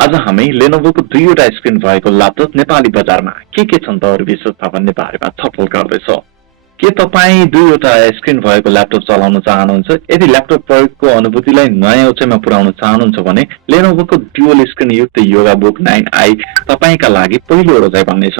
आज हामी लेनोभोको दुईवटा स्क्रिन भएको ल्यापटप नेपाली बजारमा के छन् त अरु विशेषता भन्ने बारेमा छलफल गर्दैछौं। के तपाई दुईवटा स्क्रिन भएको ल्यापटप चलाउन चाहनुहुन्छ? यदि ल्यापटप प्रयोगको अनुभूतिलाई नयाँ उचाइमा पुर्याउन चाहनुहुन्छ भने लेनोभोको ड्युअल स्क्रिन युक्त योगाबुक 9i तपाईका लागि पहिलो रोजाइ बन्नेछ।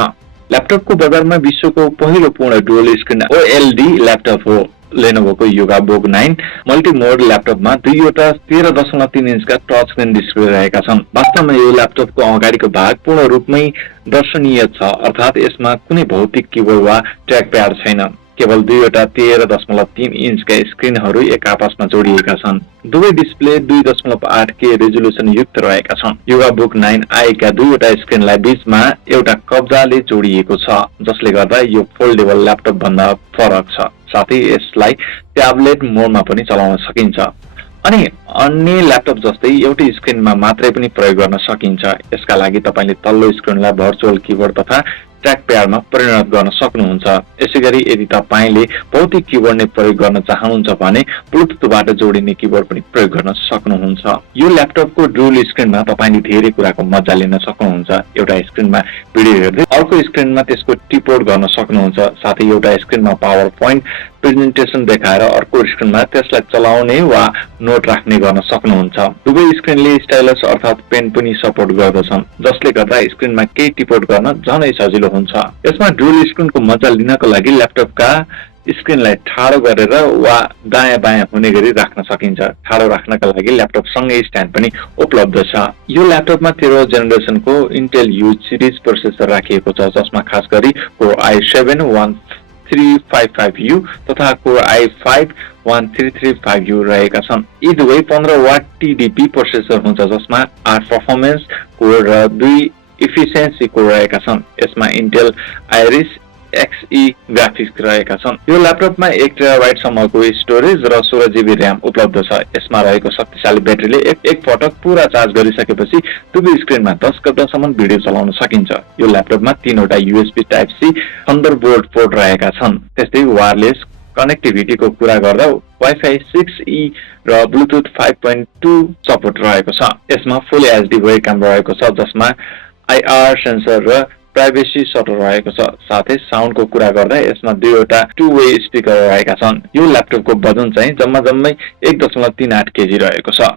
ल्यापटपको बजारमा विश्वको पहिलो पूर्ण ड्युअल स्क्रिन OLED ल्यापटप हो लेनोभोको योगाबुक 9 मल्टी मोड ल्यापटपमा दुईवटा 13.3 इन्चका टच स्क्रिन डिस्प्ले रहेका छन्। वास्तवमा यो ल्यापटपको अगाडिको भाग पूर्ण रूपमै दर्शनीय छ, अर्थात् यसमा कुनै भौतिक किबोर्ड वा ट्र्याक प्याड छैन। केवल दुईवटा 13.3 इन्चका स्क्रिनहरू एक आपसमा जोडिएका छन्। दुवै डिस्प्ले 2.8K रेजोल्युसन युक्त रहेका छन्। योगाबुक 9i का दुईवटा स्क्रिनलाई बीचमा एउटा कब्जाले जोडिएको छ, जसले गर्दा यो फोल्डेबल ल्यापटप भन्दा फरक छ। साथै यसलाई ट्याब्लेट मोडमा पनि चलाउन सकिन्छ अनि अन्य ल्यापटप जस्तै एउटै स्क्रिनमा मात्रै पनि प्रयोग गर्न सकिन्छ। यसका लागि तपाईले तल्लो स्क्रिनलाई भर्चुअल किबोर्ड तथा ट्र्याक प्याडमा परिणत गर्न सक्नुहुन्छ। यसैगरी यदि तपाईले भौतिक किबोर्ड नै प्रयोग गर्न चाहनुहुन्छ भने ब्लुटुथबाट जोडिने किबोर्ड पनि प्रयोग गर्न सक्नुहुन्छ। यो ल्यापटपको ड्युअल स्क्रिनमा तपाईले धेरै कुराको मजा लिन सक्नुहुन्छ। एउटा स्क्रिनमा भिडियो हेर्दै अर्को स्क्रिनमा त्यसको टिपोट गर्न सक्नुहुन्छ। साथै एउटा स्क्रिनमा पावर पोइन्ट प्रेजेन्टेसन देखाएर अर्को स्क्रिनमा त्यसलाई चलाउने वा नोट राख्ने गर्न सक्नुहुन्छ। दुवै स्क्रिनले स्टाइलस अर्थात् पेन पनि सपोर्ट गर्दछन्, जसले गर्दा स्क्रिनमा केही टिपोट गर्न झनै सजिलो हुन्छ। यसमा ड्युअल स्क्रिनको मजा लिनको लागि ल्यापटपका स्क्रिनलाई ठाडो गरेर वा दायाँ बायाँ हुने गरी राख्न सकिन्छ। ठाडो राख्नका लागि ल्यापटप सँगै स्ट्यान्ड पनि उपलब्ध छ। यो ल्यापटपमा 13औं जेनेरेसनको इन्टेल U सिरिज प्रोसेसर राखिएको छ, जसमा खास गरी Core i7-1355U तथा Core i5-1335U रहेका छन्। यी दुवै 15 वाट TDP प्रोसेसर हुन्छ, जसमा 8 पर्फर्मेन्स कोर र 2 इफिसिएन्सी कोर रहेका छन्। यसमा इन्टेल आइरिस XE ग्राफिक्स रहेका छन्। यो ल्यापटपमा 1 टेराबाइट सम्मको स्टोरेज र 16GB र्याम उपलब्ध छ। यसमा रहेको शक्तिशाली ब्याट्रीले एक पटक पूरा चार्ज गरिसकेपछि दुवै स्क्रिनमा 10 घण्टासम्म भिडियो चलाउन सकिन्छ। यो ल्यापटपमा 3वटा USB Type-C थन्डरबोल्ट पोर्ट रहेका छन्। त्यस्तै वायरलेस कनेक्टिभिटीको कुरा गर्दा Wi-Fi 6E र Bluetooth 5.2 सपोर्ट रहेको छ। यसमा फुल HD वेबक्याम रहेको छ, जसमा IR सेन्सर र प्राइभेसी सटर रहेको छ। साथै साउन्डको कुरा गर्दा यसमा दुईवटा 2-वे स्पिकर रहेका छन्। यो ल्यापटपको वजन चाहिँ जम्मै 1.38 केजी रहेको छ।